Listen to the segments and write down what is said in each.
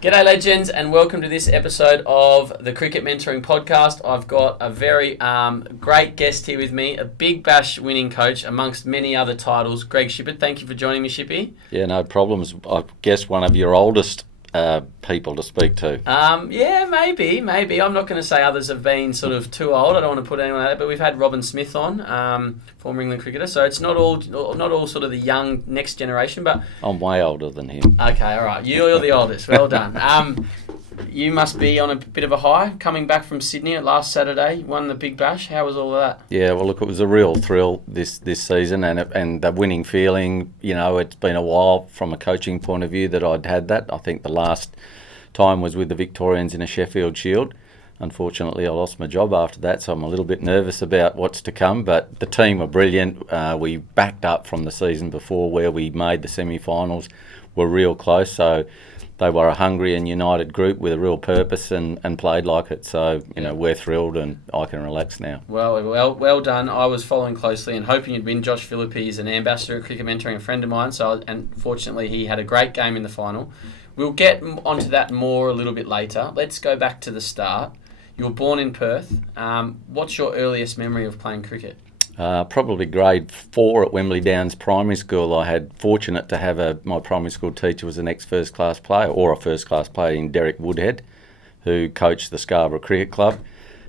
G'day legends and welcome to this episode of the Cricket Mentoring Podcast. I've got a very great guest here with me, a Big Bash winning coach amongst many other titles, Greg Shipperd. Thank you for joining me, Shippy. Yeah, no problems. I guess one of your oldest people to speak to. Yeah, maybe. I'm not going to say others have been sort of too old. I don't want to put anyone out there, but we've had Robin Smith on, former England cricketer. So it's not all sort of the young next generation, but I'm way older than him. Okay, all right. You're the oldest. Well done. You must be on a bit of a high coming back from Sydney last Saturday. Won the Big Bash. How was all of that? Yeah, well, look, it was a real thrill this season, and the winning feeling. You know, it's been a while from a coaching point of view that I'd had that. I think the last time was with the Victorians in a Sheffield Shield. Unfortunately, I lost my job after that, so I'm a little bit nervous about what's to come. But the team were brilliant. We backed up from the season before where we made the semi-finals. We're real close, so they were a hungry and united group with a real purpose and played like it. So, you know, we're thrilled and I can relax now. Well done. I was following closely and hoping you'd win. Josh Philippe is an ambassador at Cricket Mentoring, a friend of mine. And fortunately, he had a great game in the final. We'll get onto that more a little bit later. Let's go back to the start. You were born in Perth. What's your earliest memory of playing cricket? Probably grade 4 at Wembley Downs Primary School. I had fortunate to have my primary school teacher was an ex-first class player or a first class player in Derek Woodhead, who coached the Scarborough Cricket Club,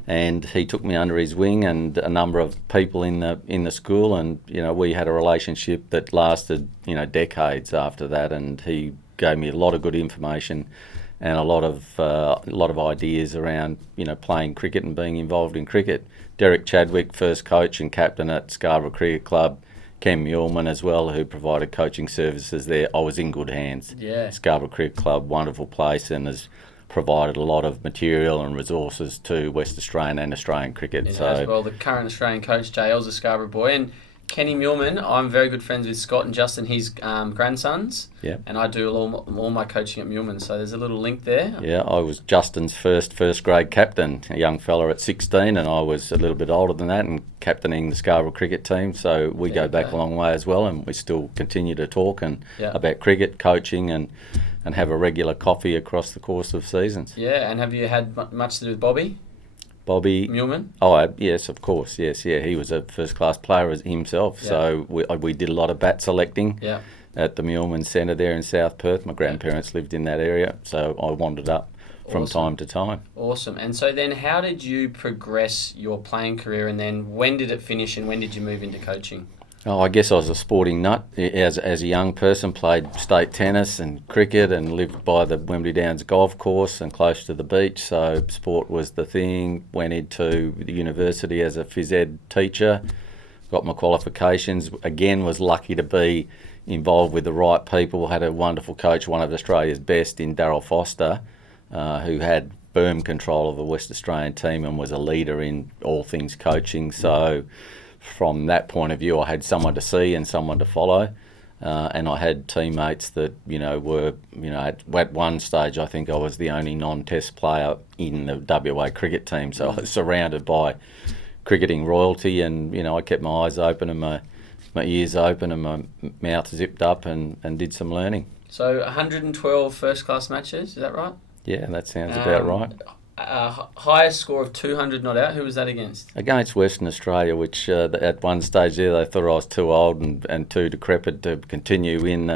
and he took me under his wing and a number of people in the school, and you know we had a relationship that lasted decades after that, and he gave me a lot of good information and a lot of ideas around playing cricket and being involved in cricket. Derek Chadwick, first coach and captain at Scarborough Cricket Club. Ken Muleman as well, who provided coaching services there. I was in good hands. Yeah. Scarborough Cricket Club, wonderful place, and has provided a lot of material and resources to West Australian and Australian cricket. As well, the current Australian coach, JL's a Scarborough boy, and Kenny Muleman, I'm very good friends with Scott and Justin, his grandsons. Yeah. And I do all my coaching at Muleman, so there's a little link there. Yeah, I was Justin's first grade captain, a young fella at 16, and I was a little bit older than that and captaining the Scarborough cricket team. So we go back a long way as well, and we still continue to talk about cricket, coaching, and have a regular coffee across the course of seasons. Yeah, and have you had much to do with Bobby Muleman? Oh, yes, of course. Yes, yeah. He was a first-class player himself. Yeah. So we did a lot of bat selecting at the Muleman Centre there in South Perth. My grandparents lived in that area, so I wandered up from time to time. Awesome. And so then how did you progress your playing career, and then when did it finish and when did you move into coaching? Oh, I guess I was a sporting nut. As a young person, played state tennis and cricket and lived by the Wembley Downs golf course and close to the beach. So sport was the thing. Went into the university as a phys ed teacher. Got my qualifications. Again, was lucky to be involved with the right people. Had a wonderful coach, one of Australia's best in Darryl Foster, who had firm control of the West Australian team and was a leader in all things coaching. So from that point of view, I had someone to see and someone to follow, and I had teammates that were at one stage I think I was the only non-test player in the WA cricket team, so I was surrounded by cricketing royalty, and I kept my eyes open and my ears open and my mouth zipped up and did some learning. So 112 first class matches, is that right? Yeah, that sounds about right. Highest score of 200 not out. Who was that against? Against Western Australia, which at one stage there they thought I was too old and too decrepit to continue in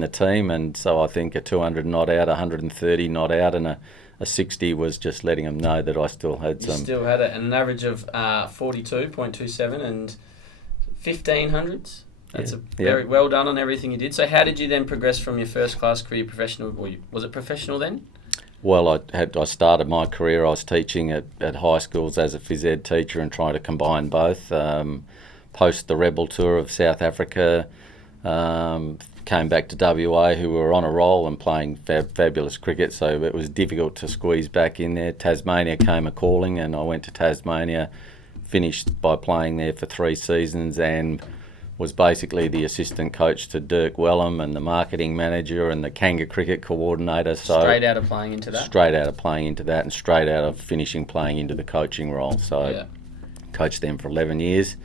the team, and so I think a 200 not out, 130 not out, and a 60 was just letting them know that I still had some. You still had it, and an average of 42.27 and 1500s. That's very well done on everything you did. So how did you then progress from your first class career professional? Was it professional then? Well, I started my career, I was teaching at high schools as a phys ed teacher and trying to combine both. Post the Rebel Tour of South Africa, came back to WA, who were on a roll and playing fabulous cricket, so it was difficult to squeeze back in there. Tasmania came a-calling and I went to Tasmania, finished by playing there for 3 seasons and was basically the assistant coach to Dirk Wellham and the marketing manager and the Kanga cricket coordinator. So straight out of playing into that? Straight out of playing into that and straight out of finishing playing into the coaching role. So coached them for 11 years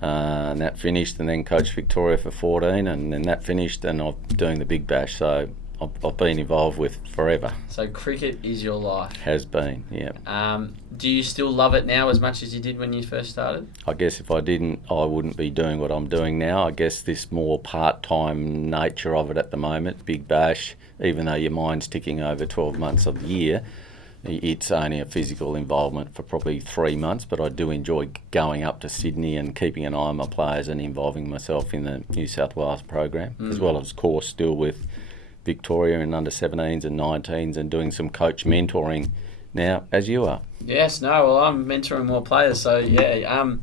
and that finished, and then coached Victoria for 14, and then that finished and I'm doing the Big Bash. So I've been involved with forever. So cricket is your life. Has been, yeah. Do you still love it now as much as you did when you first started? I guess if I didn't, I wouldn't be doing what I'm doing now. I guess this more part-time nature of it at the moment, Big Bash, even though your mind's ticking over 12 months of the year, it's only a physical involvement for probably 3 months, but I do enjoy going up to Sydney and keeping an eye on my players and involving myself in the New South Wales program, as well as, of course, still with Victoria in under 17s and 19s and doing some coach mentoring now, as you are. Yes, no, well, I'm mentoring more players, so yeah.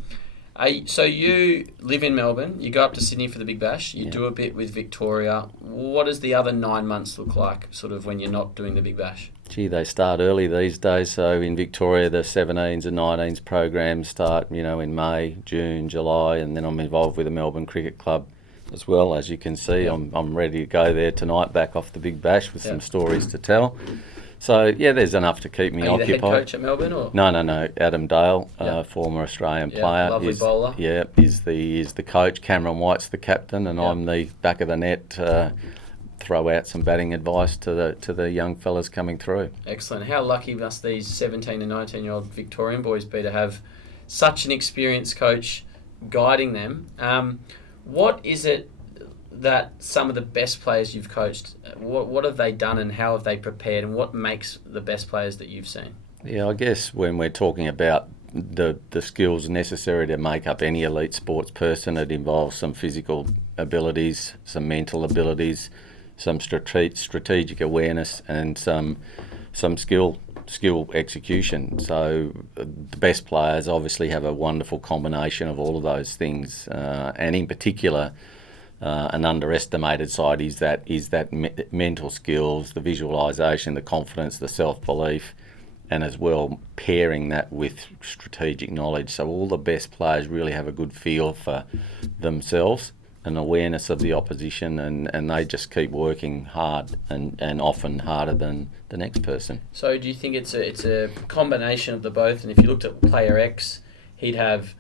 So you live in Melbourne, you go up to Sydney for the Big Bash, you do a bit with Victoria. What does the other 9 months look like, sort of, when you're not doing the Big Bash? Gee, they start early these days. So in Victoria, the 17s and 19s programs start, in May, June, July, and then I'm involved with the Melbourne Cricket Club as well. As you can see, I'm ready to go there tonight, back off the Big Bash with some stories to tell. So, yeah, there's enough to keep me occupied. Are you the head coach at Melbourne? Or? No. Adam Dale, former Australian player. Lovely bowler. Yeah, is the coach. Cameron White's the captain, and I'm the back of the net, throw out some batting advice to the young fellas coming through. Excellent. How lucky must these 17 and 19-year-old Victorian boys be to have such an experienced coach guiding them? What is it that some of the best players you've coached, what have they done and how have they prepared, and what makes the best players that you've seen? Yeah, I guess when we're talking about the skills necessary to make up any elite sports person, it involves some physical abilities, some mental abilities, some strategic awareness, and some skill execution. So the best players obviously have a wonderful combination of all of those things, and in particular, an underestimated side is that mental skills, the visualisation, the confidence, the self-belief, and as well pairing that with strategic knowledge. So all the best players really have a good feel for themselves, an awareness of the opposition, and they just keep working hard and often harder than the next person. So do you think it's a combination of the both? And if you looked at player X, he'd have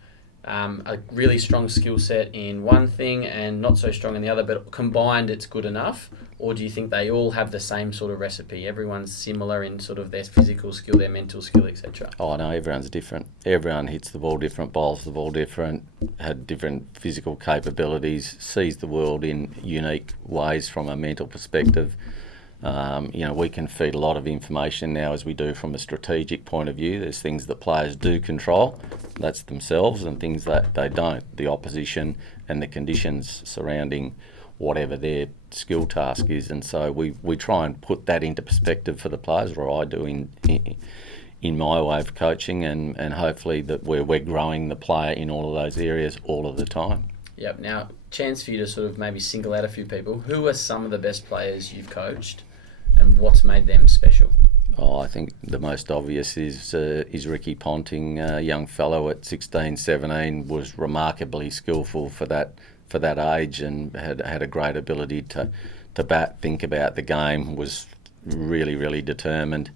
a really strong skill set in one thing and not so strong in the other, but combined it's good enough? Or do you think they all have the same sort of recipe? Everyone's similar in sort of their physical skill, their mental skill, etc.? Oh, no, everyone's different. Everyone hits the ball different, bowls the ball different, had different physical capabilities, sees the world in unique ways from a mental perspective. We can feed a lot of information now as we do from a strategic point of view. There's things that players do control, that's themselves, and things that they don't, the opposition and the conditions surrounding whatever their skill task is. And so we try and put that into perspective for the players, or I do in my way of coaching, and hopefully that we're growing the player in all of those areas all of the time. Yep. Now, chance for you to sort of maybe single out a few people. Who are some of the best players you've coached, and what's made them special? I think the most obvious is Ricky Ponting, a young fellow at 16, 17, was remarkably skillful for that age, and had a great ability to bat, think about the game, was really, really determined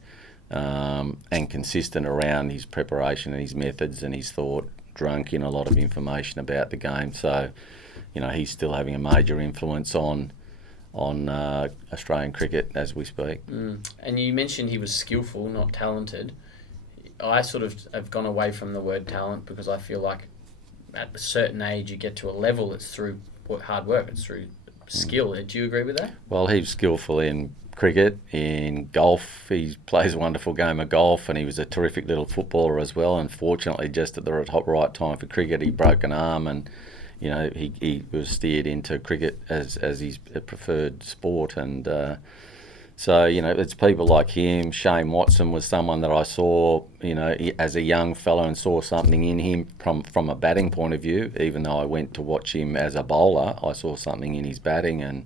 and consistent around his preparation and his methods and his thought, drunk in a lot of information about the game. So, he's still having a major influence on Australian cricket as we speak. And you mentioned he was skillful, not talented. I sort of have gone away from the word talent because I feel like at a certain age you get to a level, it's through hard work, it's through skill. Do you agree with that? Well, he's skillful in cricket, in golf. He plays a wonderful game of golf, and he was a terrific little footballer as well. Unfortunately, just at the right time for cricket, he broke an arm, and he was steered into cricket as his preferred sport. And so it's people like him. Shane Watson was someone that I saw, as a young fellow, and saw something in him from a batting point of view. Even though I went to watch him as a bowler, I saw something in his batting, and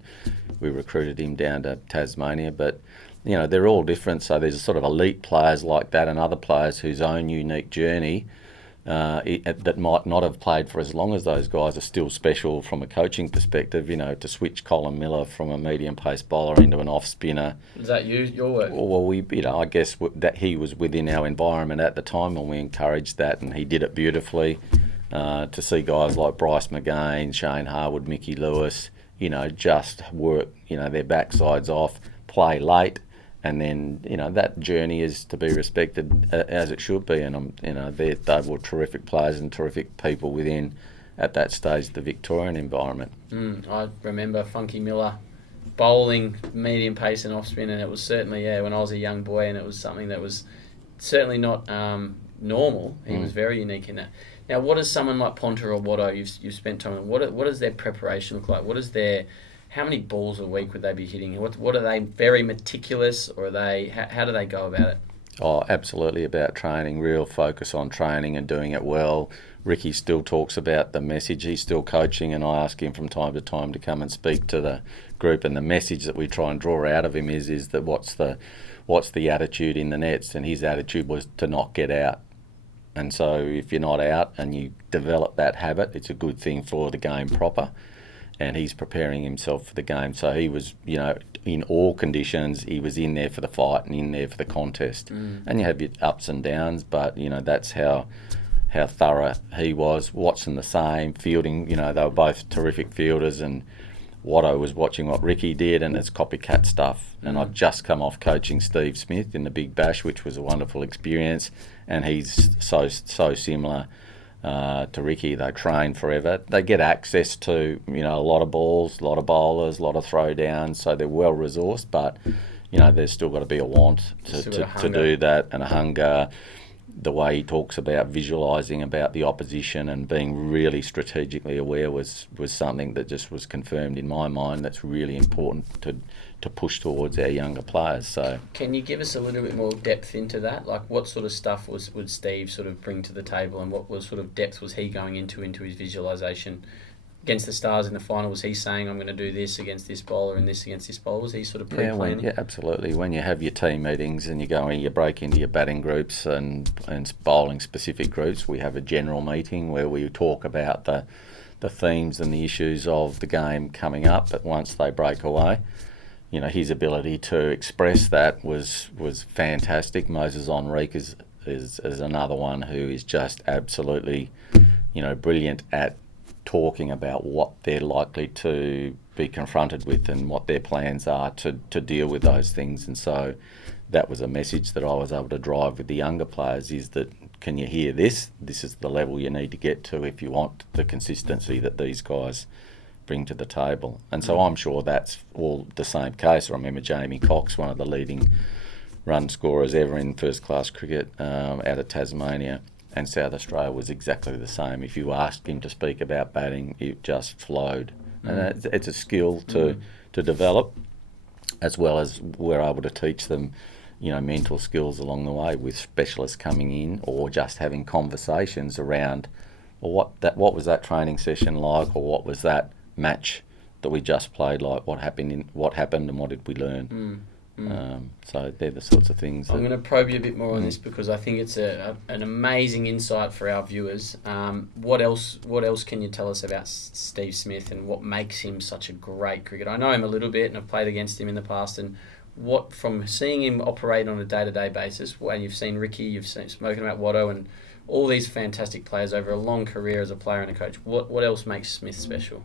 we recruited him down to Tasmania. But they're all different. So there's sort of elite players like that, and other players whose own unique journey that might not have played for as long as those guys, are still special from a coaching perspective. To switch Colin Miller from a medium pace bowler into an off spinner. Is that your work? Well, I guess that he was within our environment at the time, and we encouraged that, and he did it beautifully. To see guys like Bryce McGain, Shane Harwood, Mickey Lewis, just work, their backsides off, play late, and then that journey is to be respected as it should be. And they were terrific players and terrific people within at that stage the Victorian environment. I remember Funky Miller bowling medium pace and off spin, and it was certainly when I was a young boy, and it was something that was certainly not normal. He was very unique in that. Now, what does someone like Ponter or Watto, you've spent time on, what does their preparation look like? How many balls a week would they be hitting? What are they, very meticulous, or are they, how do they go about it? Oh, absolutely about training, real focus on training and doing it well. Ricky still talks about the message. He's still coaching, and I ask him from time to time to come and speak to the group, and the message that we try and draw out of him is that what's the attitude in the nets, and his attitude was to not get out. And so if you're not out and you develop that habit, it's a good thing for the game proper. And he's preparing himself for the game. So he was, in all conditions, he was in there for the fight and in there for the contest. And you have your ups and downs, but, that's how thorough he was. Watson the same, fielding, they were both terrific fielders, and Watto was watching what Ricky did, and it's copycat stuff. And I'd just come off coaching Steve Smith in the Big Bash, which was a wonderful experience, and he's so similar to Ricky. They train forever. They get access to a lot of balls, a lot of bowlers, a lot of throwdowns, so they're well resourced. But there's still got to be a want to do that, and a hunger. The way he talks about visualising about the opposition and being really strategically aware was something that just was confirmed in my mind. That's really important to push towards our younger players. So, can you give us a little bit more depth into that? Like, what sort of stuff would Steve sort of bring to the table, and what sort of depth was he going into his visualisation? Against the Stars in the final, was he saying, I'm going to do this against this bowler and this against this bowler? Was he sort of pre-planning? Yeah, absolutely. When you have your team meetings and you break into your batting groups and bowling specific groups, we have a general meeting where we talk about the themes and the issues of the game coming up. But once they break away, his ability to express that was fantastic. Moses Enrique is another one who is just absolutely, brilliant at talking about what they're likely to be confronted with and what their plans are to deal with those things. And so that was a message that I was able to drive with the younger players, is that, can you hear this? This is the level you need to get to if you want the consistency that these guys bring to the table. And so I'm sure that's all the same case. I remember Jamie Cox, one of the leading run scorers ever in first class cricket, out of Tasmania. And South Australia was exactly the same. If you asked him to speak about batting, it just flowed. And it's a skill to develop, as well as we're able to teach them, mental skills along the way, with specialists coming in or just having conversations around, well, what was that training session like, or what was that match that we just played like? What happened and what did we learn? So they're the sorts of things. I'm going to probe you a bit more on this, because I think it's an amazing insight for our viewers. What else can you tell us about Steve Smith, and what makes him such a great cricketer? I know him a little bit, and I've played against him in the past, and what, from seeing him operate on a day-to-day basis, and you've seen Ricky, you've spoken about Watto, and all these fantastic players over a long career as a player and a coach. What else makes Smith special?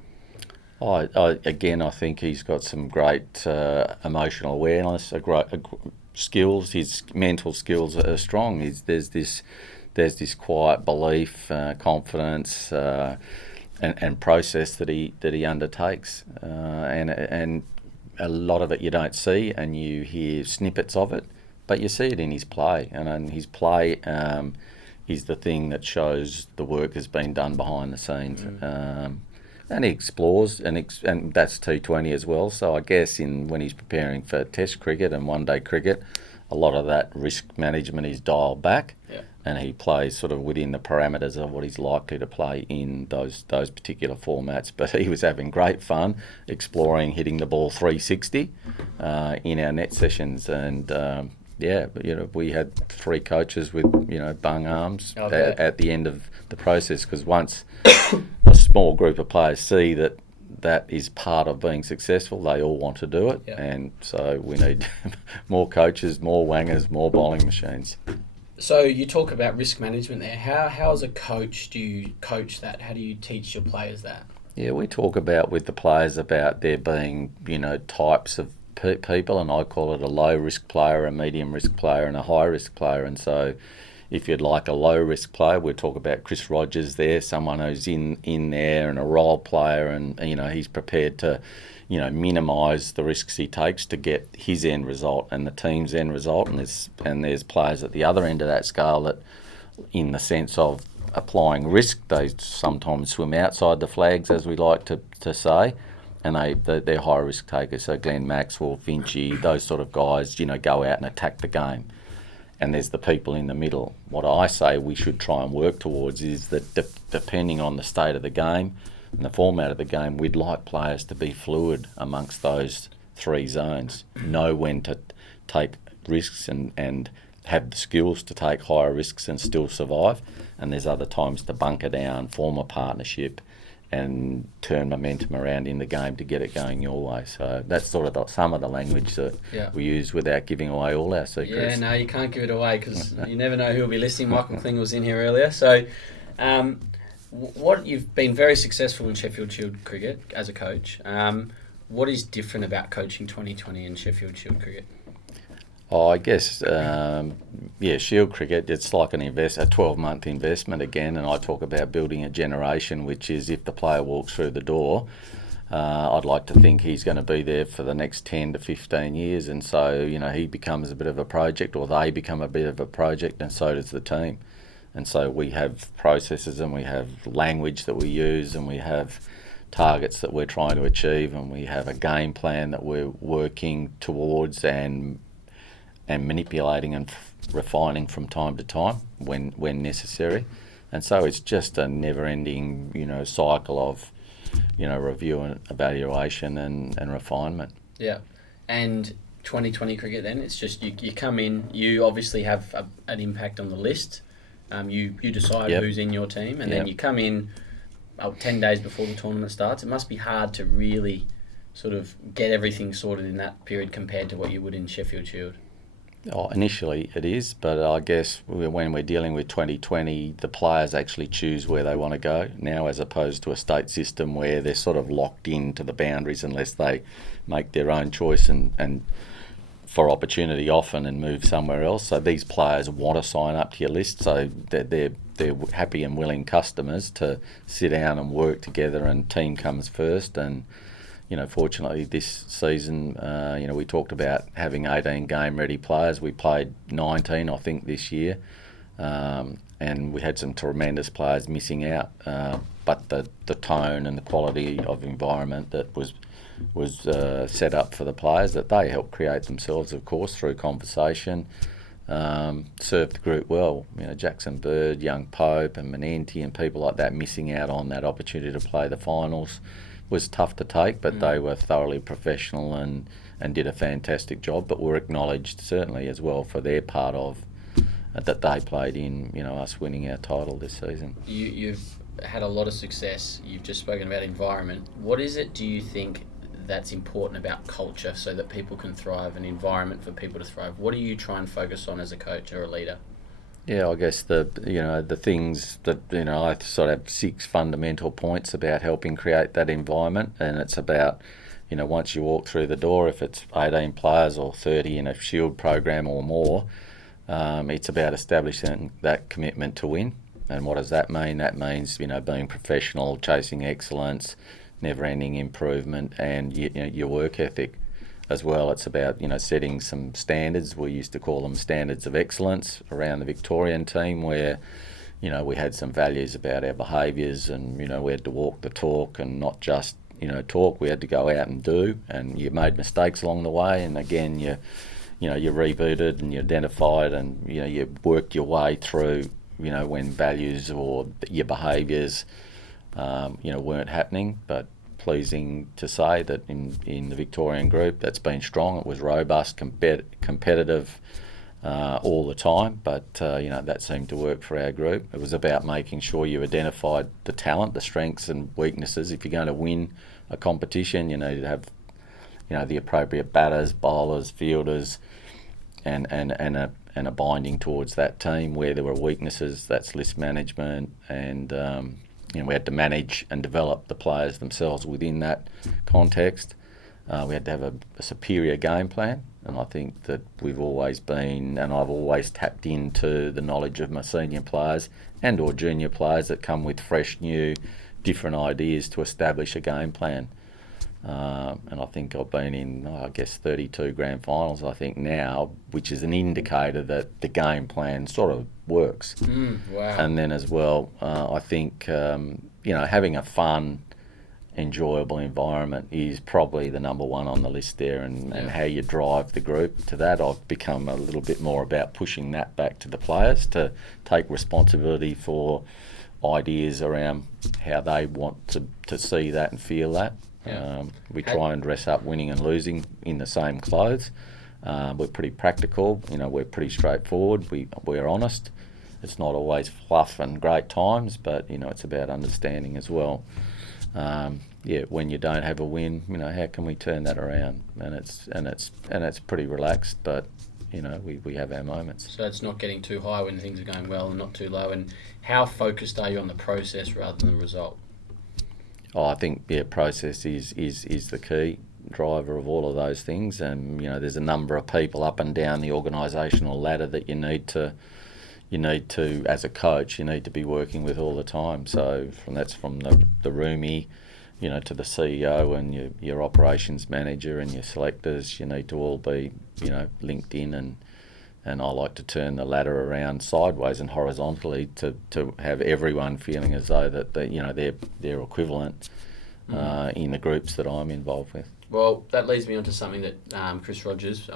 I think he's got some great emotional awareness, skills. His mental skills are strong. There's this quiet belief, confidence, and process that he undertakes, and a lot of it you don't see, and you hear snippets of it, but you see it in his play, and his play is the thing that shows the work has been done behind the scenes. And he explores, and that's T20 as well. So I guess when he's preparing for Test cricket and one-day cricket, a lot of that risk management is dialed back, and he plays sort of within the parameters of what he's likely to play in those particular formats. But he was having great fun exploring, hitting the ball 360 in our net sessions, and we had 3 coaches with bung arms at the end of the process, because once a small group of players see that is part of being successful, they all want to do it, and so we need more coaches, more wangers, more bowling machines. So you talk about risk management there. How as a coach do you coach that? How do you teach your players that? Yeah, we talk about with the players about there being types of people, and I call it a low risk player, a medium risk player, and a high risk player. And so, if you'd like a low risk player, we'll talk about Chris Rogers there, someone who's in there and a role player, and he's prepared to minimise the risks he takes to get his end result and the team's end result. And there's players at the other end of that scale that, in the sense of applying risk, they sometimes swim outside the flags, as we like to say, and they're high risk takers. So Glenn Maxwell, Finchy, those sort of guys, go out and attack the game. And there's the people in the middle. What I say we should try and work towards is that depending on the state of the game and the format of the game, we'd like players to be fluid amongst those three zones, know when to take risks and have the skills to take higher risks and still survive. And there's other times to bunker down, form a partnership, and turn momentum around in the game to get it going your way. So that's sort of some of the language that we use without giving away all our secrets. Yeah, no, you can't give it away because you never know who will be listening. Michael Kling was in here earlier. So what you've been very successful in Sheffield Shield cricket as a coach. What is different about coaching 2020 in Sheffield Shield cricket? Oh, I guess, Shield cricket, it's like a 12-month investment again, and I talk about building a generation, which is if the player walks through the door, I'd like to think he's going to be there for the next 10 to 15 years, and so, he becomes a bit of a project, or they become a bit of a project, and so does the team. And so we have processes and we have language that we use and we have targets that we're trying to achieve, and we have a game plan that we're working towards and manipulating and refining from time to time when necessary. And so it's just a never-ending, cycle of, review and evaluation and refinement. Yeah. And 2020 cricket then, it's just you come in, you obviously have an impact on the list. You decide who's in your team, and then you come in 10 days before the tournament starts. It must be hard to really sort of get everything sorted in that period compared to what you would in Sheffield Shield. Oh, initially it is, but I guess when we're dealing with 2020, the players actually choose where they want to go now, as opposed to a state system where they're sort of locked into the boundaries unless they make their own choice and for opportunity often and move somewhere else. So these players want to sign up to your list, so they're happy and willing customers to sit down and work together, and team comes first. And fortunately this season, we talked about having 18 game-ready players. We played 19, I think, this year, and we had some tremendous players missing out. But the tone and the quality of environment that was set up for the players, that they helped create themselves, of course, through conversation, served the group well. Jackson Bird, Young Pope and Menenti and people like that missing out on that opportunity to play the finals was tough to take, but they were thoroughly professional and did a fantastic job, but were acknowledged certainly as well for their part of that they played in us winning our title this season. You've had a lot of success. You've just spoken about environment. What is it, do you think, that's important about culture so that people can thrive, an environment for people to thrive? What do you try and focus on as a coach or a leader? Yeah, I guess the things that, I sort of have 6 fundamental points about helping create that environment, and it's about, once you walk through the door, if it's 18 players or 30 in a Shield program or more, it's about establishing that commitment to win. And what does that mean? That means, being professional, chasing excellence, never-ending improvement, and your work ethic as well. It's about setting some standards. We used to call them standards of excellence around the Victorian team, where we had some values about our behaviours, and we had to walk the talk and not just talk. We had to go out and do, and you made mistakes along the way, and again you rebooted and you identified, and you worked your way through when values or your behaviours weren't happening. But pleasing to say that in the Victorian group, that's been strong. It was robust, competitive all the time, but that seemed to work for our group. It was about making sure you identified the talent, the strengths and weaknesses. If you're going to win a competition, you need to have the appropriate batters, bowlers, fielders, and a binding towards that team. Where there were weaknesses, that's list management, and we had to manage and develop the players themselves within that context. We had to have a superior game plan, and I think that we've always been, and I've always tapped into the knowledge of my senior players and or junior players that come with fresh, new, different ideas to establish a game plan. And I think I've been in, 32 grand finals, I think now, which is an indicator that the game plan sort of works. Wow. And then as well, I think, having a fun, enjoyable environment is probably the number one on the list there, and how you drive the group to that. I've become a little bit more about pushing that back to the players to take responsibility for ideas around how they want to see that and feel that. Yeah. We try and dress up winning and losing in the same clothes. We're pretty practical, we're pretty straightforward, we're honest. It's not always fluff and great times, but it's about understanding as well. When you don't have a win, how can we turn that around? And it's pretty relaxed, but we have our moments. So it's not getting too high when things are going well and not too low. And how focused are you on the process rather than the result? I think process is the key driver of all of those things, and there's a number of people up and down the organisational ladder that you need to as a coach you need to be working with all the time. So from the roomie, to the CEO and your operations manager and your selectors, you need to all be linked in, and I like to turn the ladder around sideways and horizontally to have everyone feeling as though that they're equivalent in the groups that I'm involved with. Well, that leads me on to something that Chris Rogers,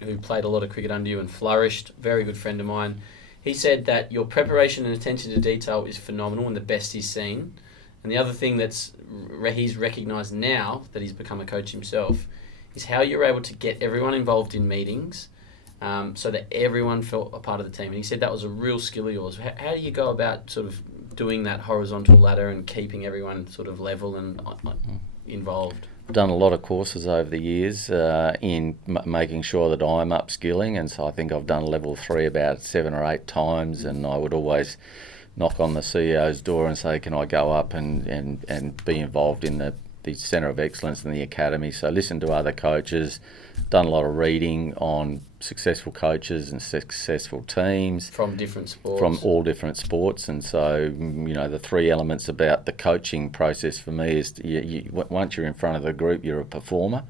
who played a lot of cricket under you and flourished, very good friend of mine, he said that your preparation and attention to detail is phenomenal and the best he's seen. And the other thing he's recognised now that he's become a coach himself is how you're able to get everyone involved in meetings so that everyone felt a part of the team. And he said that was a real skill of yours. How do you go about sort of doing that horizontal ladder and keeping everyone sort of level and involved? Done a lot of courses over the years in making sure that I'm upskilling, and so I think I've done level 3 about 7 or 8 times, and I would always knock on the CEO's door and say, can I go up and be involved in the Centre of Excellence in the academy? So listen to other coaches, done a lot of reading on successful coaches and successful teams. From different sports. From all different sports. And so, the 3 elements about the coaching process for me is once you're in front of the group, you're a performer.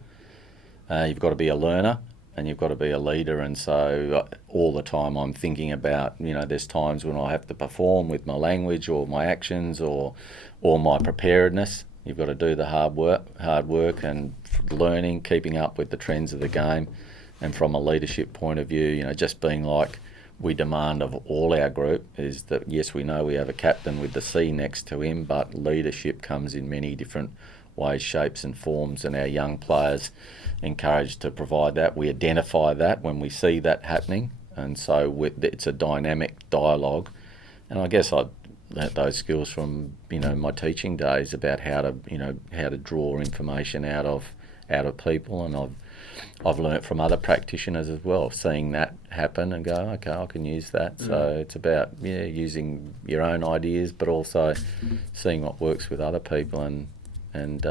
You've got to be a learner and you've got to be a leader. And so all the time I'm thinking about, there's times when I have to perform with my language or my actions or my preparedness. You've got to do the hard work and learning, keeping up with the trends of the game. And from a leadership point of view, just being like we demand of all our group is that, yes, we know we have a captain with the C next to him, but leadership comes in many different ways, shapes and forms, and our young players encouraged to provide that. We identify that when we see that happening, and so it's a dynamic dialogue. And I guess I learnt those skills from my teaching days about how to draw information out of people, and I've learnt from other practitioners as well, seeing that happen and go, okay, I can use that. So it's about using your own ideas, but also seeing what works with other people. And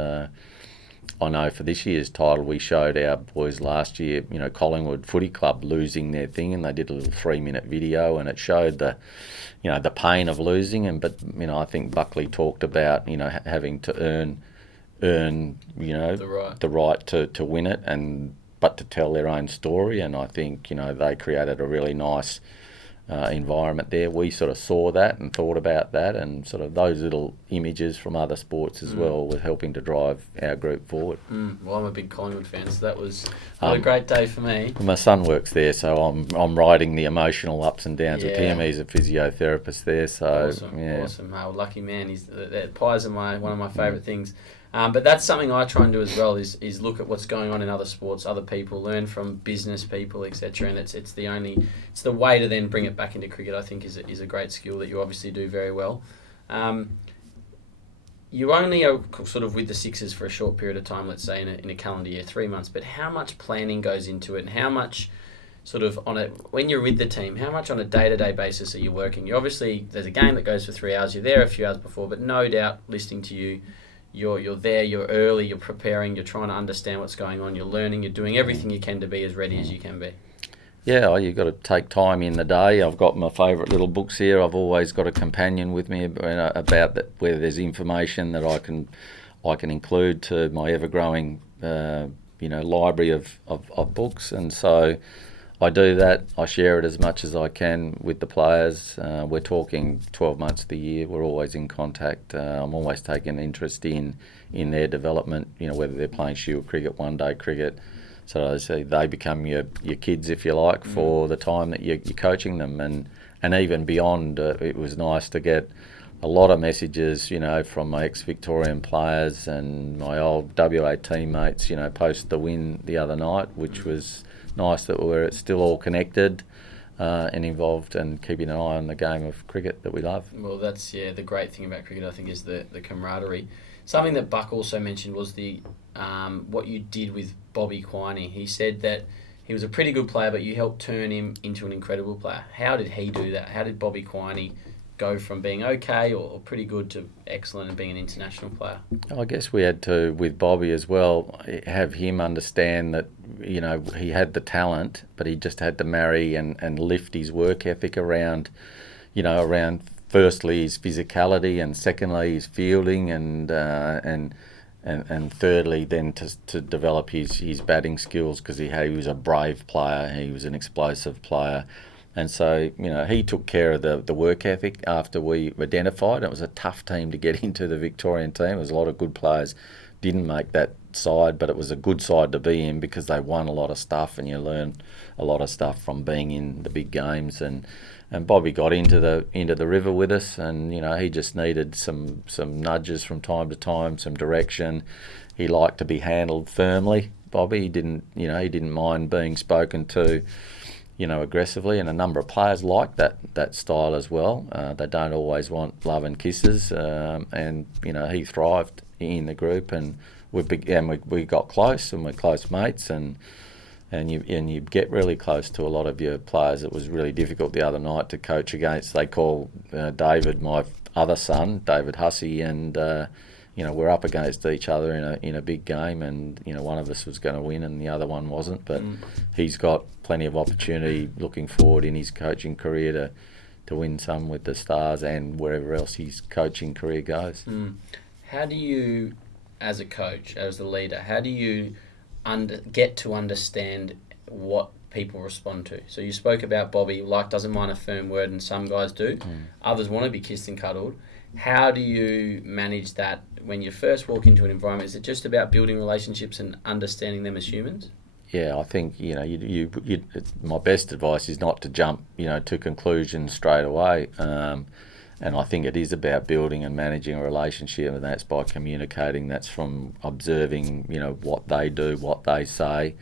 I know for this year's title, we showed our boys last year, Collingwood Footy Club losing their thing, and they did a little 3-minute video, and it showed the pain of losing. But I think Buckley talked about having to earn the right to win it, but to tell their own story. And I think they created a really nice environment there. We sort of saw that and thought about that, and sort of those little images from other sports as well were helping to drive our group forward. Well, I'm a big Collingwood fan, so that was a great day for me. My son works there, so I'm riding the emotional ups and downs with him. He's a physiotherapist there, so awesome. Oh, lucky man. Pies are one of my favourite things. But that's something I try and do as well, is look at what's going on in other sports, other people, learn from business people, etc. And it's the way to then bring it back into cricket. I think is a great skill that you obviously do very well. You only are sort of with the Sixers for a short period of time, let's say in a calendar year, 3 months. But how much planning goes into it, and how much sort of when you're with the team, how much on a day-to-day basis are you working? There's a game that goes for 3 hours. You're there a few hours before, but no doubt listening to you you're there, you're early, you're preparing, you're trying to understand what's going on, you're learning, you're doing everything you can to be as ready as you can be. Yeah, you've got to take time in the day. I've got my favourite little books here. I've always got a companion with me about that, where there's information that I can include to my ever-growing library of books. And so I do that. I share it as much as I can with the players. We're talking 12 months of the year. We're always in contact. I'm always taking interest in their development, whether they're playing shield cricket, one-day cricket. So I say they become your kids, if you like, for the time that you're coaching them. And even beyond, it was nice to get a lot of messages, from my ex-Victorian players and my old WA teammates, post the win the other night, which was nice that we're still all connected and involved and keeping an eye on the game of cricket that we love. Well, that's, the great thing about cricket, I think, is the camaraderie. Something that Buck also mentioned was the what you did with Bobby Quiney. He said that he was a pretty good player, but you helped turn him into an incredible player. How did he do that? How did Bobby Quiney go from being okay or pretty good to excellent and being an international player? I guess we had to, with Bobby as well, have him understand that, he had the talent, but he just had to marry and lift his work ethic around firstly his physicality, and secondly his fielding, and thirdly then to develop his batting skills, because he was a brave player, he was an explosive player. And so, he took care of the work ethic after we identified. It was a tough team to get into the Victorian team. There was a lot of good players didn't make that side, but it was a good side to be in because they won a lot of stuff, and you learn a lot of stuff from being in the big games. And Bobby got into the river with us, and he just needed some nudges from time to time, some direction. He liked to be handled firmly. Bobby didn't mind being spoken to, aggressively, and a number of players like that style as well. They don't always want love and kisses, and he thrived in the group, and we got close, and we're close mates, and you get really close to a lot of your players. It was really difficult the other night to coach against. They call David, my other son, David Hussey, and we're up against each other in a big game, and one of us was going to win and the other one wasn't. But he's got plenty of opportunity looking forward in his coaching career to win some with the Stars and wherever else his coaching career goes. How do you, as a coach, as the leader, how do you get to understand what people respond to? So you spoke about Bobby, doesn't mind a firm word, and some guys do. Others want to be kissed and cuddled. How do you manage that when you first walk into an environment? Is it just about building relationships and understanding them as humans? Yeah, I think my best advice is not to jump to conclusions straight away, and I think it is about building and managing a relationship, and that's by communicating. That's from observing what they do, what they say,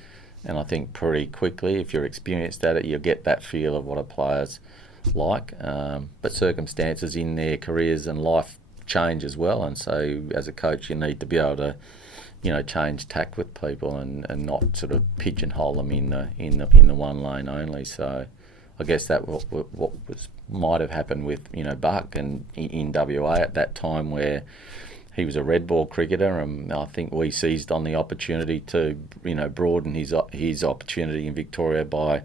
and I think pretty quickly, if you're experienced at it, you'll get that feel of what a player's like. But circumstances in their careers and life change as well, and so as a coach you need to be able to change tack with people and not sort of pigeonhole them in the one lane only. So I guess that what might have happened with Buck and in WA at that time, where he was a red ball cricketer, and I think we seized on the opportunity to broaden his opportunity in Victoria by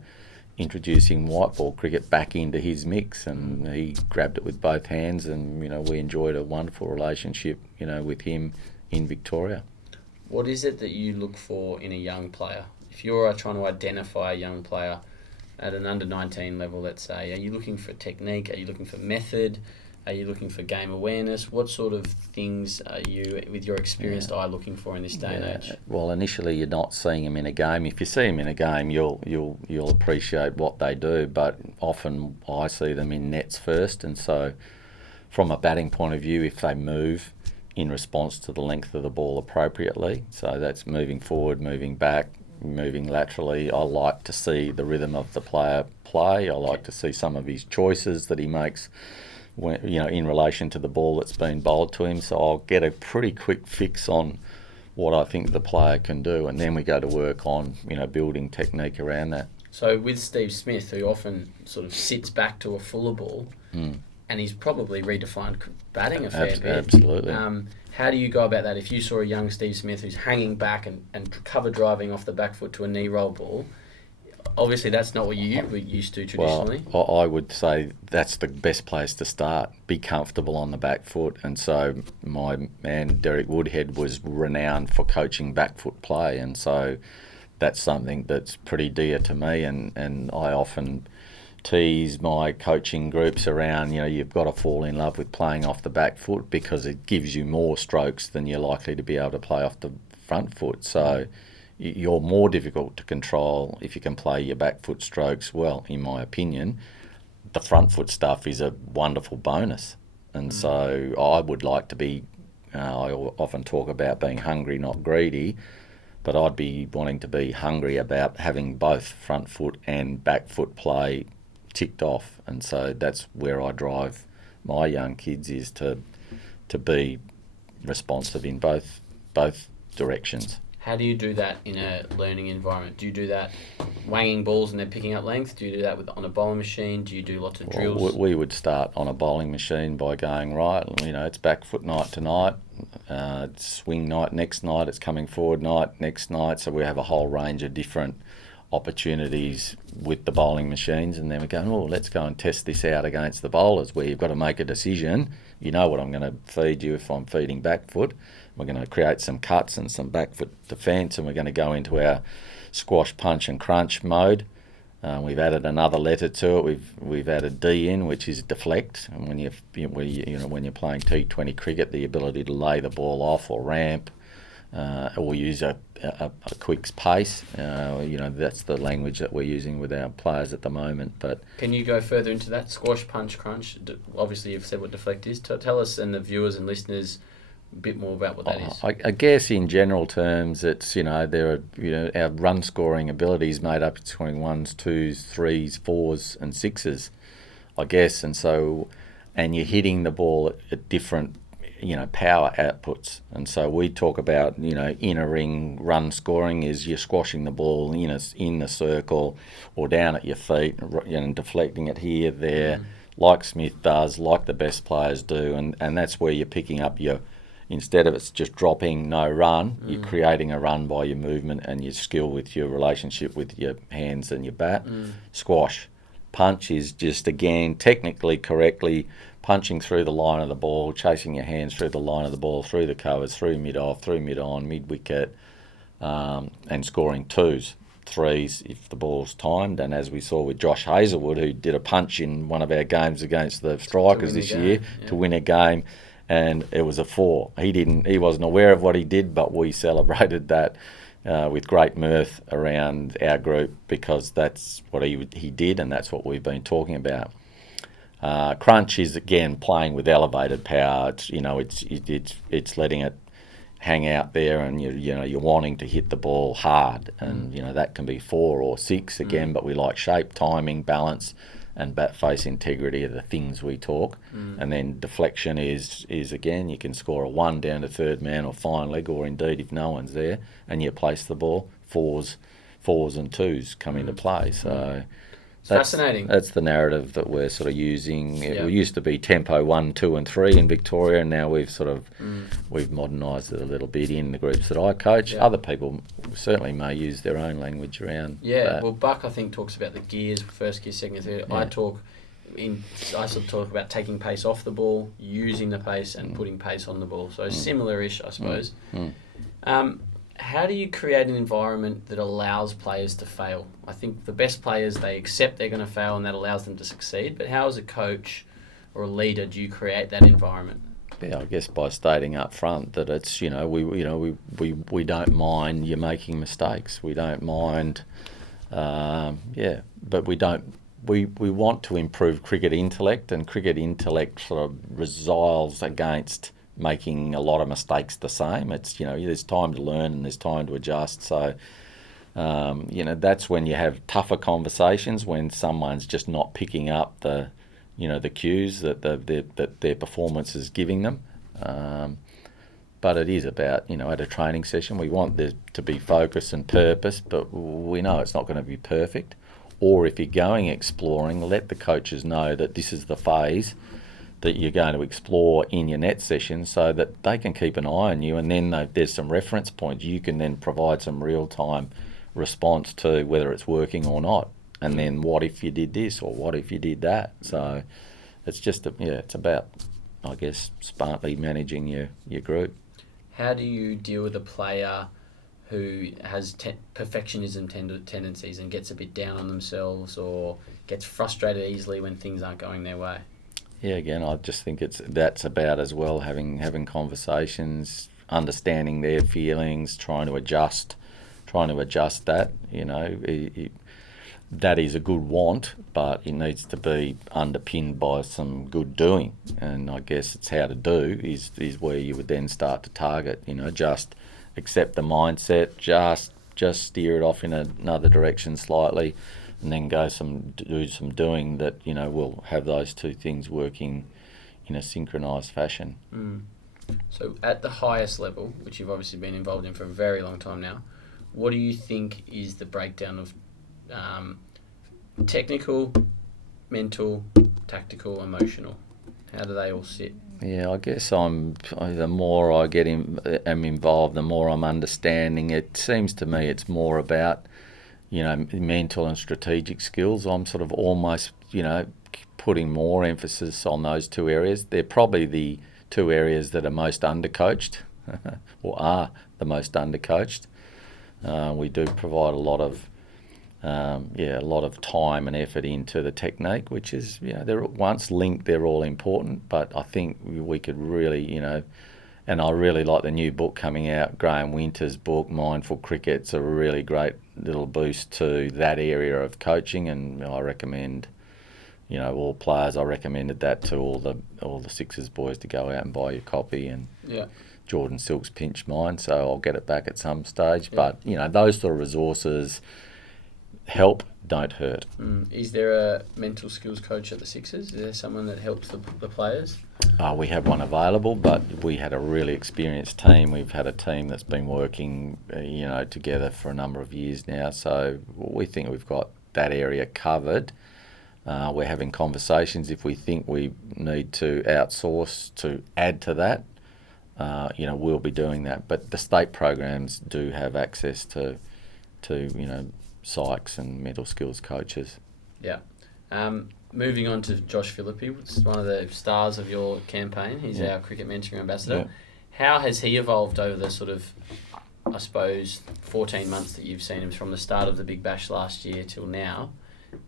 introducing white ball cricket back into his mix, and he grabbed it with both hands, and we enjoyed a wonderful relationship with him in Victoria. What is it that you look for in a young player? If you're trying to identify a young player at an under-19 level, let's say, are you looking for technique? Are you looking for method? Are you looking for game awareness? What sort of things are you, with your experienced eye, looking for in this day and age? Well, initially you're not seeing them in a game. If you see them in a game, you'll appreciate what they do. But often I see them in nets first, and so from a batting point of view, if they move in response to the length of the ball appropriately, so that's moving forward, moving back, moving laterally. I like to see the rhythm of the player play. I like to see some of his choices that he makes when, in relation to the ball that's been bowled to him. So I'll get a pretty quick fix on what I think the player can do, and then we go to work on building technique around that. So with Steve Smith, who often sort of sits back to a fuller ball, and he's probably redefined batting a fair bit. Absolutely. How do you go about that if you saw a young Steve Smith who's hanging back and cover driving off the back foot to a knee roll ball? Obviously, that's not what you were used to traditionally. Well, I would say that's the best place to start. Be comfortable on the back foot. And so my man, Derek Woodhead, was renowned for coaching back foot play. And so that's something that's pretty dear to me. And I often tease my coaching groups around, you've got to fall in love with playing off the back foot because it gives you more strokes than you're likely to be able to play off the front foot. So you're more difficult to control if you can play your back foot strokes well, in my opinion. The front foot stuff is a wonderful bonus. And so I would like to be, I often talk about being hungry, not greedy, but I'd be wanting to be hungry about having both front foot and back foot play ticked off. And so that's where I drive my young kids, is to be responsive in both directions. How do you do that in a learning environment? Do you do that wanging balls and then picking up length? Do you do that on a bowling machine? Do you do lots of drills? Well, we would start on a bowling machine by going, right, it's back foot night tonight, it's swing night next night, it's coming forward night next night. So we have a whole range of different opportunities with the bowling machines, and then we go, let's go and test this out against the bowlers, where you've got to make a decision. You know what I'm going to feed you if I'm feeding back foot. We're going to create some cuts and some back foot defence, and we're going to go into our squash, punch and crunch mode. We've added another letter to it. We've added D in, which is deflect. And when you're playing T20 cricket, the ability to lay the ball off or ramp, or use a quick pace. That's the language that we're using with our players at the moment. But can you go further into that squash, punch, crunch? Obviously, you've said what deflect is. Tell us and the viewers and listeners a bit more about what that is. I guess in general terms, it's there are our run scoring abilities made up between 1s, 2s, 3s, 4s, and 6s, I guess, and you're hitting the ball at different power outputs. And so we talk about inner ring run scoring is you're squashing the ball in the circle or down at your feet and deflecting it here, there, like Smith does, like the best players do, and that's where you're picking up your. Instead of it's just dropping, no run, you're creating a run by your movement and your skill with your relationship with your hands and your bat. Squash. Punch is just, again, technically correctly punching through the line of the ball, chasing your hands through the line of the ball, through the covers, through mid-off, through mid-on, mid-wicket, and scoring 2s, 3s if the ball's timed. And as we saw with Josh Hazlewood, who did a punch in one of our games against the Strikers this year to win a game, and it was a 4. He wasn't aware of what he did, but we celebrated that with great mirth around our group, because that's what he did, and that's what we've been talking about. Crunch is, again, playing with elevated power. It's letting it hang out there, and you're wanting to hit the ball hard, and that can be 4 or 6 again. But we like shape, timing, balance, and bat face integrity are the things we talk. And then deflection is again, you can score a 1 down to third man or fine leg, or indeed if no one's there and you place the ball, 4s and 2s come into play. So that's fascinating. That's the narrative that we're sort of using. It used to be tempo 1, 2 and 3 in Victoria, and now we've sort of we've modernised it a little bit in the groups that I coach. Other people certainly may use their own language around that. Well, Buck, I think, talks about the gears, first gear, second gear, third. I sort of talk about taking pace off the ball, using the pace and putting pace on the ball. So similar-ish, I suppose. How do you create an environment that allows players to fail? I think the best players, they accept they're going to fail, and that allows them to succeed. But how, as a coach or a leader, do you create that environment? Yeah, I guess by stating up front that it's we don't mind you making mistakes. We don't mind, but we don't. We want to improve cricket intellect, and cricket intellect sort of resolves against making a lot of mistakes the same. It's there's time to learn and there's time to adjust. So that's when you have tougher conversations, when someone's just not picking up the cues that their performance is giving them. But it is about at a training session we want there to be focus and purpose, but we know it's not going to be perfect. Or if you're going exploring, let the coaches know that this is the phase. that you're going to explore in your net session so that they can keep an eye on you, and then there's some reference points. You can then provide some real-time response to whether it's working or not. And then what if you did this or what if you did that? So it's just, it's about, I guess, smartly managing your group. How do you deal with a player who has perfectionism tendencies and gets a bit down on themselves or gets frustrated easily when things aren't going their way? Yeah, again, I just think that's about as well having conversations, understanding their feelings, trying to adjust that. That is a good want, but it needs to be underpinned by some good doing. And I guess it's how to do is where you would then start to target. Just accept the mindset, just steer it off in another direction slightly, and then do some doing that will have those two things working in a synchronised fashion. So at the highest level, which you've obviously been involved in for a very long time now, what do you think is the breakdown of technical, mental, tactical, emotional? How do they all sit? Yeah, I guess the more I am involved, the more I'm understanding. It seems to me it's more about mental and strategic skills. I'm sort of almost putting more emphasis on those two areas. They're probably the two areas that are most undercoached or are the most undercoached. We do provide a lot of time and effort into the technique, which is, they're once linked, they're all important, but I think we could really, and I really like the new book coming out, Graham Winter's book, Mindful Cricket. It's a really great little boost to that area of coaching, and I recommend, all players, I recommended that to all the Sixers boys to go out and buy your copy, and Jordan Silk's pinched mine, so I'll get it back at some stage. But, those sort of resources help, don't hurt. Is there a mental skills coach at the Sixers? Is there someone that helps the players? We have one available, but we had a really experienced team. We've had a team that's been working, together for a number of years now. So we think we've got that area covered. We're having conversations if we think we need to outsource to add to that. We'll be doing that. But the state programs do have access to psychs and mental skills coaches. Yeah. Moving on to Josh Philippe, it's one of the stars of your campaign. He's our cricket mentoring ambassador. How has he evolved over the sort of, I suppose, 14 months that you've seen him from the start of the Big Bash last year till now?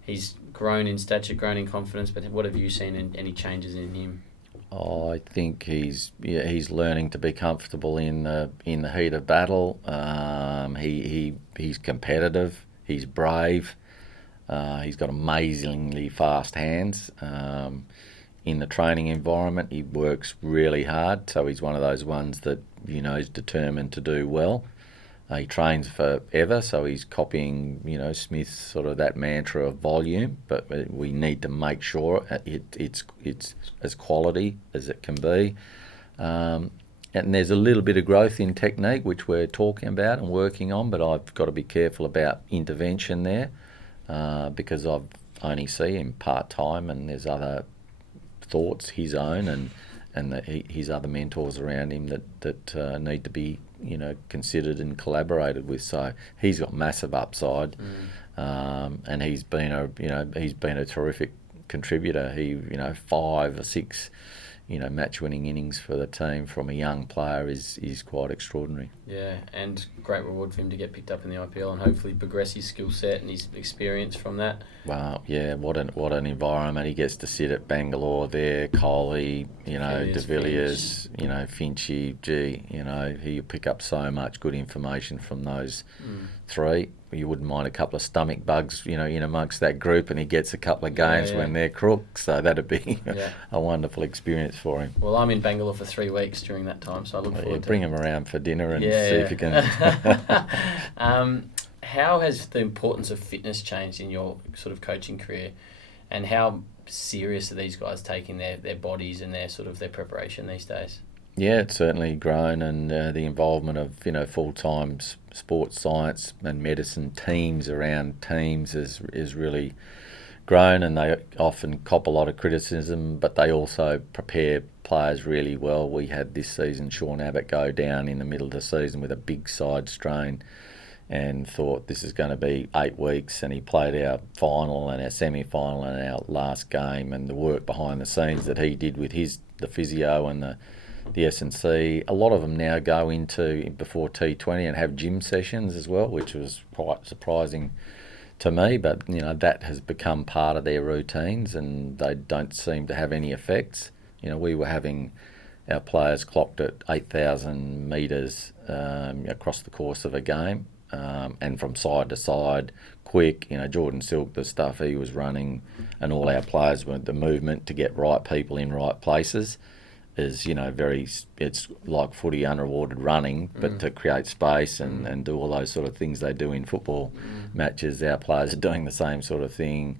He's grown in stature, grown in confidence, but what have you seen in any changes in him? I think he's learning to be comfortable in the heat of battle. He's competitive. He's brave. He's got amazingly fast hands. In the training environment, he works really hard. So he's one of those ones that is determined to do well. He trains forever, so he's copying Smith's sort of that mantra of volume. But we need to make sure it's as quality as it can be. And there's a little bit of growth in technique, which we're talking about and working on, but I've got to be careful about intervention there because I only see him part-time, and there's other thoughts, his own, and his other mentors around him that need to be considered and collaborated with. So he's got massive upside, and he's been a terrific contributor. He 5 or 6 match-winning innings for the team from a young player is quite extraordinary. Yeah, and great reward for him to get picked up in the IPL and hopefully progress his skill set and his experience from that. Wow, yeah, what an environment. He gets to sit at Bangalore there, Kohli, De Villiers, Finchy, he'll pick up so much good information from those three. You wouldn't mind a couple of stomach bugs, in amongst that group, and he gets a couple of games when they're crooks. So that'd be a wonderful experience for him. Well, I'm in Bangalore for 3 weeks during that time, so I look forward to bring him around for dinner and see if you can. How has the importance of fitness changed in your sort of coaching career, and how serious are these guys taking their bodies and their preparation these days? Yeah, it's certainly grown, and the involvement of full-time sports science and medicine teams around teams is really grown, and they often cop a lot of criticism, but they also prepare players really well. We had this season Sean Abbott go down in the middle of the season with a big side strain, and thought this is going to be 8 weeks, and he played our final and our semi-final and our last game, and the work behind the scenes that he did with the physio and the S&C. A lot of them now go into before T20 and have gym sessions as well, which was quite surprising to me, but that has become part of their routines, and they don't seem to have any effects. We were having our players clocked at 8,000 metres across the course of a game, and from side to side, quick. Jordan Silk, the stuff he was running, and all our players were the movement to get right people in right places. Is it's like footy unrewarded running, but to create space and do all those sort of things they do in football matches, our players are doing the same sort of thing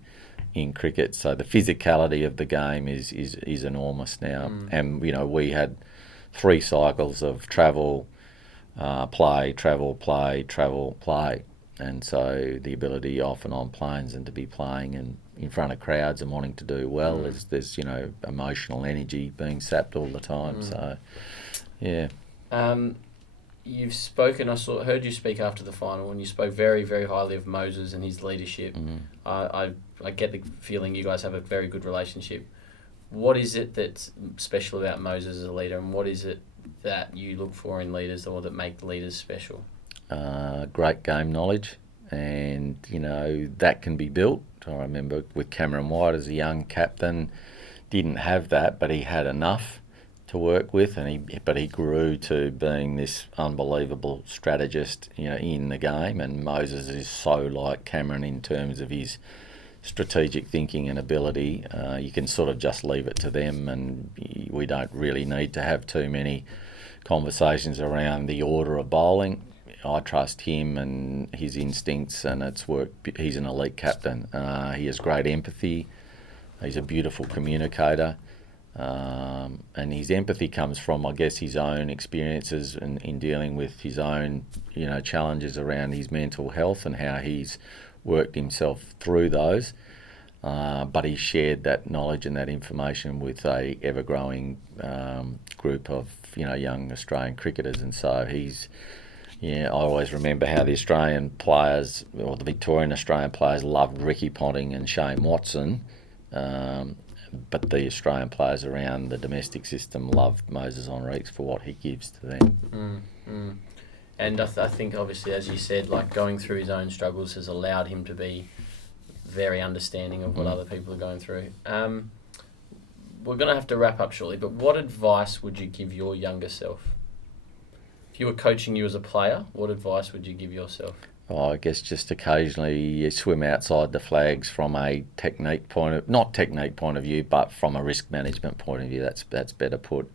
in cricket. So the physicality of the game is enormous now. And we had 3 cycles of travel, play, travel, play, travel, play. And so the ability often on planes and to be playing and in front of crowds and wanting to do well, there's emotional energy being sapped all the time. So, yeah. You've spoken, heard you speak after the final, and you spoke very, very highly of Moses and his leadership. I get the feeling you guys have a very good relationship. What is it that's special about Moses as a leader, and what is it that you look for in leaders or that make leaders special? Great game knowledge, and that can be built. I remember with Cameron White as a young captain, didn't have that, but he had enough to work with, but he grew to being this unbelievable strategist, in the game. And Moses is so like Cameron in terms of his strategic thinking and ability. You can sort of just leave it to them, and we don't really need to have too many conversations around the order of bowling. I trust him and his instincts, and it's worked. He's an elite captain. He has great empathy. He's a beautiful communicator. And his empathy comes from, I guess, his own experiences in dealing with his own, challenges around his mental health and how he's worked himself through those. But he shared that knowledge and that information with a ever-growing group of, young Australian cricketers. And so I always remember how the Australian players, or the Victorian Australian players, loved Ricky Ponting and Shane Watson, but the Australian players around the domestic system loved Moses Henriques for what he gives to them. And I think, obviously, as you said, like going through his own struggles has allowed him to be very understanding of what other people are going through. We're going to have to wrap up shortly, but what advice would you give your younger self? If you were coaching you as a player, what advice would you give yourself? I guess just occasionally you swim outside the flags from a not technique point of view, but from a risk management point of view. That's better put.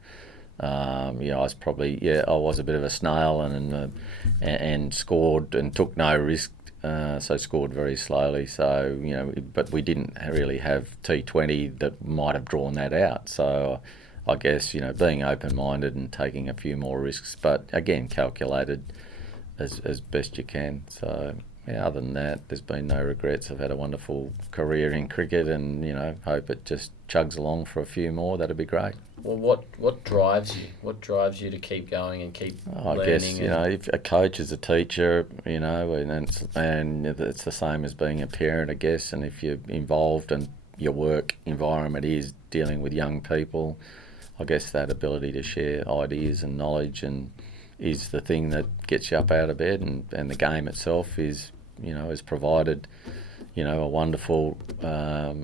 I was I was a bit of a snail and scored and took no risk, so scored very slowly. So but we didn't really have T20 that might have drawn that out. So I guess being open-minded and taking a few more risks, but again calculated as best you can. So other than that, there's been no regrets. I've had a wonderful career in cricket, and hope it just chugs along for a few more. That'd be great. Well, what drives you? What drives you to keep going and keep learning? I guess if a coach is a teacher, and it's the same as being a parent, I guess. And if you're involved and your work environment is dealing with young people, I guess that ability to share ideas and knowledge and is the thing that gets you up out of bed, and the game itself is has provided a wonderful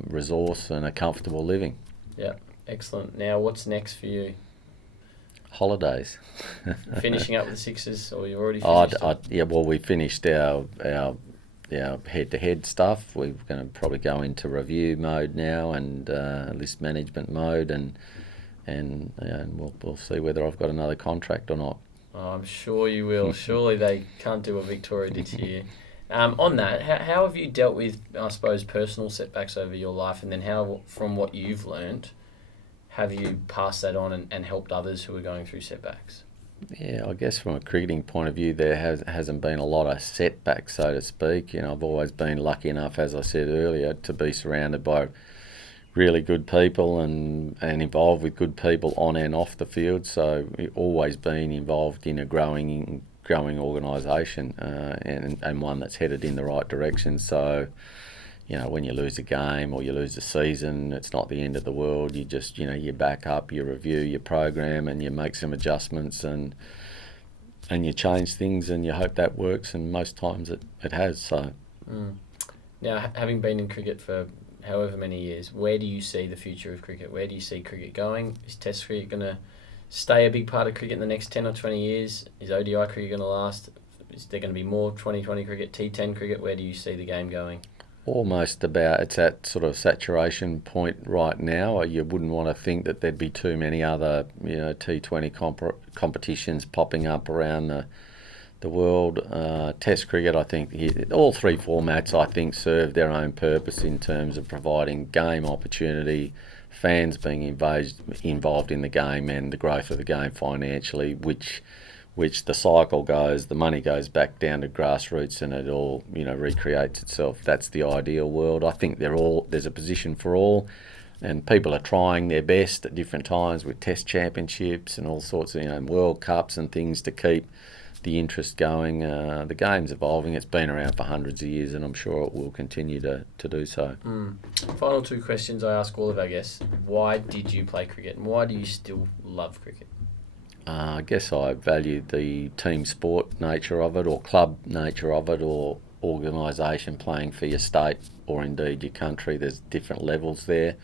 resource and a comfortable living. Yeah, excellent. Now, what's next for you? Holidays. Finishing up with the Sixers, or you've already finished? We finished our head-to-head stuff. We're going to probably go into review mode now and list management mode, and we'll see whether I've got another contract or not. Oh, I'm sure you will. Surely they can't do what Victoria did to you. On that, how have you dealt with, I suppose, personal setbacks over your life, and then how, from what you've learned, have you passed that on and helped others who are going through setbacks? Yeah, I guess from a cricketing point of view, there hasn't been a lot of setbacks, so to speak. I've always been lucky enough, as I said earlier, to be surrounded by really good people and involved with good people on and off the field. So always been involved in a growing organisation and one that's headed in the right direction. So when you lose a game or you lose a season, it's not the end of the world. You just, you back up, you review your program and you make some adjustments and you change things and you hope that works, and most times it has. So Now, having been in cricket for however many years, where do you see the future of cricket? Where do you see cricket going? Is Test cricket going to stay a big part of cricket in the next 10 or 20 years? Is ODI cricket going to last? Is there going to be more 2020 cricket, T10 cricket? Where do you see the game going? Almost about, it's at sort of saturation point right now. You wouldn't want to think that there'd be too many other T20 competitions popping up around the world. Test cricket, I think all three formats I think serve their own purpose in terms of providing game opportunity, fans being involved in the game, and the growth of the game financially, which the cycle goes, the money goes back down to grassroots and it all, recreates itself. That's the ideal world. I think there's a position for all, and people are trying their best at different times with test championships and all sorts of, World Cups and things to keep the interest going. The game's evolving. It's been around for hundreds of years and I'm sure it will continue to do so. Final two questions I ask all of our guests. Why did you play cricket and why do you still love cricket? I guess I valued the team sport nature of it, or club nature of it, or organisation, playing for your state or indeed your country. There's different levels there,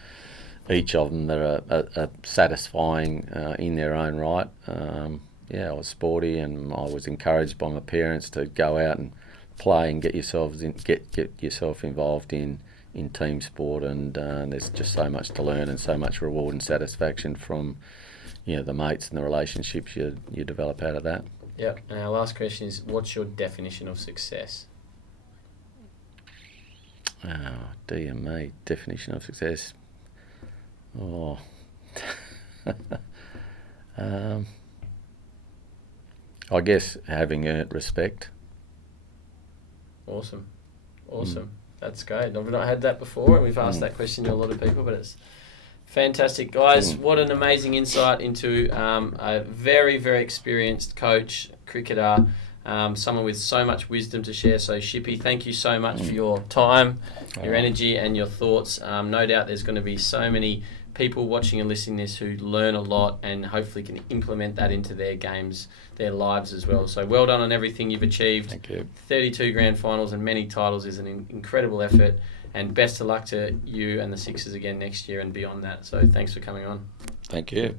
each of them that are satisfying in their own right. I was sporty and I was encouraged by my parents to go out and play and get yourself involved in team sport, and there's just so much to learn and so much reward and satisfaction from the mates and the relationships you develop out of that. Yeah. And our last question is, what's your definition of success? Oh, dear me, definition of success. Oh. I guess having earned respect. Awesome. That's great. I've not had that before, and we've asked that question to a lot of people, but it's fantastic. Guys, what an amazing insight into a very, very experienced coach, cricketer, someone with so much wisdom to share. So, Shippy, thank you so much for your time, your energy and your thoughts. No doubt there's going to be so many people watching and listening to this who learn a lot and hopefully can implement that into their games, their lives as well. So well done on everything you've achieved. Thank you. 32 grand finals and many titles is an incredible effort, and best of luck to you and the Sixers again next year and beyond that. So thanks for coming on. Thank you.